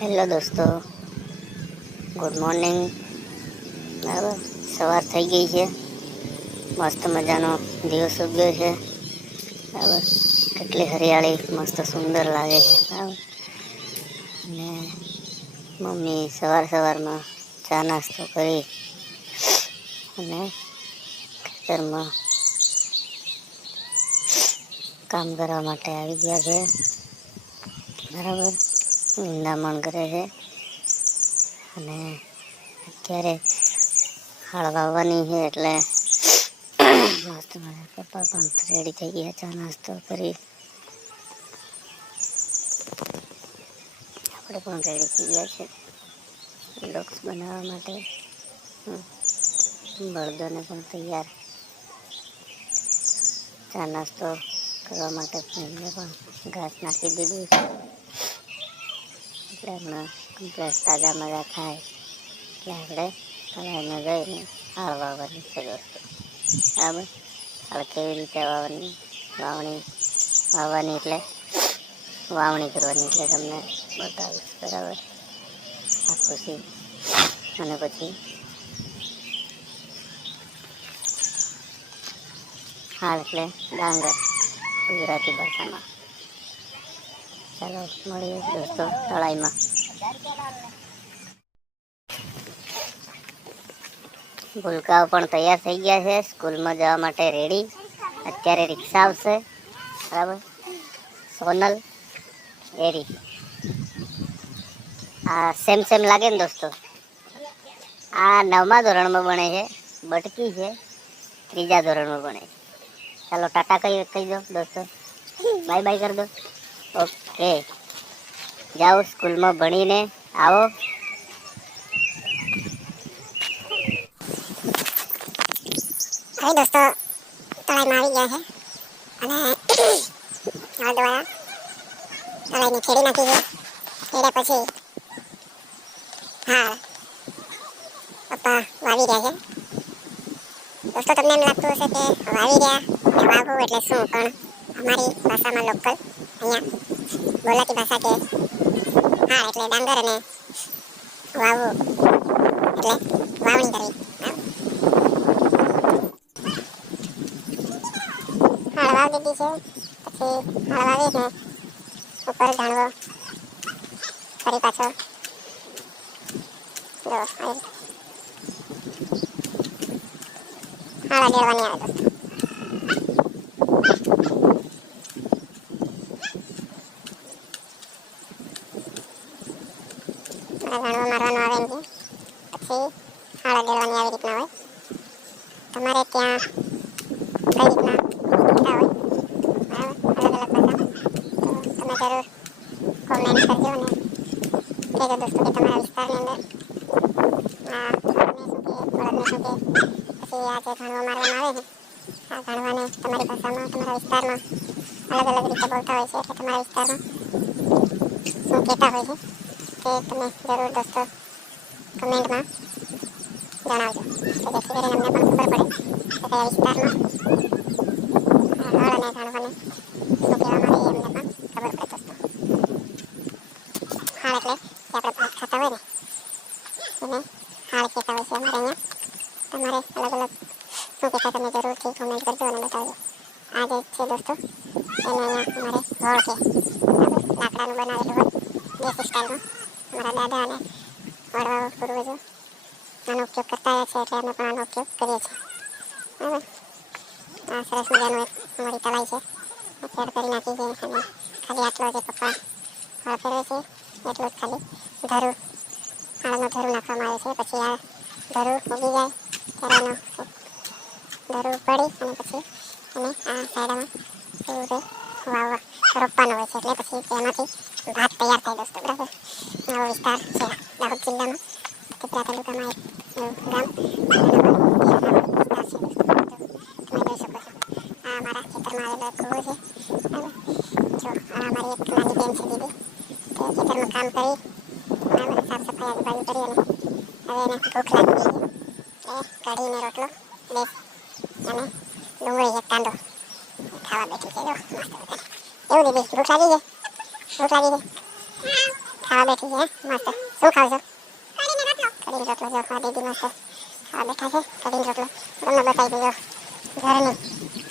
Hello દોસ્તો, good morning. બરાબર? સવાર થઈ ગઈ છે. મસ્ત મજાનો દિવસ ઉગ્યો છે. બરાબર? કેટલી હરિયાળી, મસ્ત સુંદર લાગે છે. બરાબર? અને મમ્મી સવાર સવારમાં ચા નાસ્તો કરી અને ખેતરમાં કામ કરવા માટે આવી ગયા છે. બરાબર? નિંદામણ કરે છે. અને અત્યારે હાળ વાવવાની છે એટલે મસ્ત મારા પપ્પા પણ રેડી થઈ ગયા ચા નાસ્તો કરી. આપણે પણ રેડી થઈ ગયા છે. બ્લોક્સ બનાવવા માટે. બળદોને પણ તૈયાર. ચા નાસ્તો કરવા માટે પણ ઘાસ નાખી દીધું એટલે એમના કમ્પ્લેટ તાજા મજા થાય એટલે આપણે કલાઈમાં જઈને હાળ વાવવાની છે દોસ્તો બરાબર? હાળ કેવી રીતે વાવવાની? વાવણી, વાવવાની એટલે વાવણી કરવાની એટલે તમને બતાવીશ. બરાબર? આ ખુશી અને પછી હાલ એટલે ડાંગર ગુજરાતી ભાષામાં. ચાલો, મળીએ દોસ્તો તળાઈમાં. ભૂલકાઓ પણ તૈયાર થઈ ગયા છે. સ્કૂલમાં જવા માટે રેડી. અત્યારે રિક્ષા આવશે. બરાબર? સોનલ એરી આ સેમ સેમ લાગે ને દોસ્તો? આ નવમા ધોરણમાં ભણે છે, બટકી છે, ત્રીજા ધોરણમાં ભણે છે. ચાલો, ટાટા કહી કહી દો દોસ્તો. બાય બાય કરી દો. ઓકે. જાઓ સ્કૂલમાં ભણીને આવો. હવે દોસ્તો, તળાઈમાં આવી ગયા છે અને હવે દ્વારા તળાઈને ખેડી નાખી છે. ખેડ્યા પછી હા પપ્પા વાવી રહ્યા છે. દોસ્તો, તમને એમ લાગતું હશે કે વાવી રહ્યા વાવું એટલે શું? પણ અમારી ભાષામાં લોકલ અહીંયા બોલાતી ભાષા કે હા, એટલે ડાંગર અને વાવવું. એટલે વાવણી કરવી? હાળ વાવી દીધી છે. પછી હાળ વાવીને ઉપર ધાણવો. ફરી પાછો. જો. હાળા દેડવાની આવે ધાણવો મારવાનો આવે એમ છે. પછી હાળા દેડવાની આવી રીતના અલગ અલગ ભાષા તો તમે જરૂર કોમેન્ટ કરજો ને કહેજો દોસ્તો કે તમારા આ ધાણને શું કે, બળદને શું તમારા વિસ્તારમાં અલગ અલગ રીતે બોલતા હોય છે, એટલે તમારા વિસ્તારમાં શું કહેતા હોય છે? તે તમે જરૂર દોસ્તો કમેન્ટમાં જણાવજો. તો જેથી કરીને અમને પણ ખબર પડે કે કયા વિસ્તારમાં હળ છે છે દોસ્તો, એને અહીંયા અમારે હોળ છે લાકડાનું બનાવેલું હોય દેશી સ્ટાઇલમાં અમારા દાદા અને વડવાઓ પૂર્વજો આનો ઉપયોગ કરતા આવ્યા છે એટલે અમે પણ આનો ઉપયોગ કરીએ છીએ. બરાબર? આ સરસ મજાનું એક અમારી તલાઈ છે. અત્યારે કરી નાખી છે અને ખાલી આટલો જે પપ્પા હળ ફેરવે છે. એટલું જ ખાલી ધરું હાળનું ધરું નાખવામાં આવે છે. પછી આ ધરું ઉગી જાય ત્યારે એનો ધરું પડી અને પછી એને આ સાઈડમાં એવું રોપવાનું હોય છે. એટલે પછી તેમાંથી ભાત તૈયાર થાય દોસ્તો બરાબર આવો વિસ્તાર છે દાહોદ જિલ્લામાં કપરા તાલુકામાં એક ગામ વિસ્તાર છે ગઈ કાંદો ખાવા બેઠી છે એવું દીદી ભૂખ લાગી છે ભૂખ લાગી છે ખાવા બેઠી છે, મસ્ત. શું ખાવ છો કઢીનો રોટલો જો આ દીદી મસ્ત. ખાવા બેઠા છે, કઢીનો રોટલો. તમને બતાવી દીધો ઘરની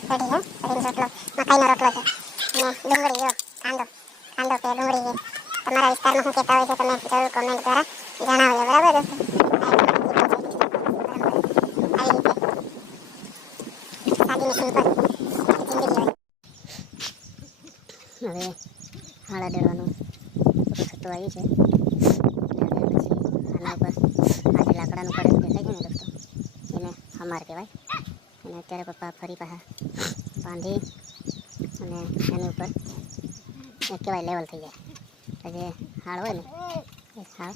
કઢી, હે, કઢીનો રોટલો. મકાઈનો રોટલો છે. અને ડુંગળી, જો, કાંદો. કાંદો કે ડુંગળી છે. તમારા વિસ્તારમાં શું કહેતા હોય છે, તમે જરૂર કોમેન્ટ દ્વારા જણાવજો, બરાબર? આવી હવે ડરવાનું પૂરું થતું આવ્યું છે. પછી આના ઉપર આજે લાકડાનું કડક દેખાય છે ને દોસ્તો એને હમાર કહેવાય. અને અત્યારે પપ્પા ફરી પાછા બાંધી અને એની ઉપર કહેવાય લેવલ થઈ જાય. જે હાળ હોય ને, એ હાળ.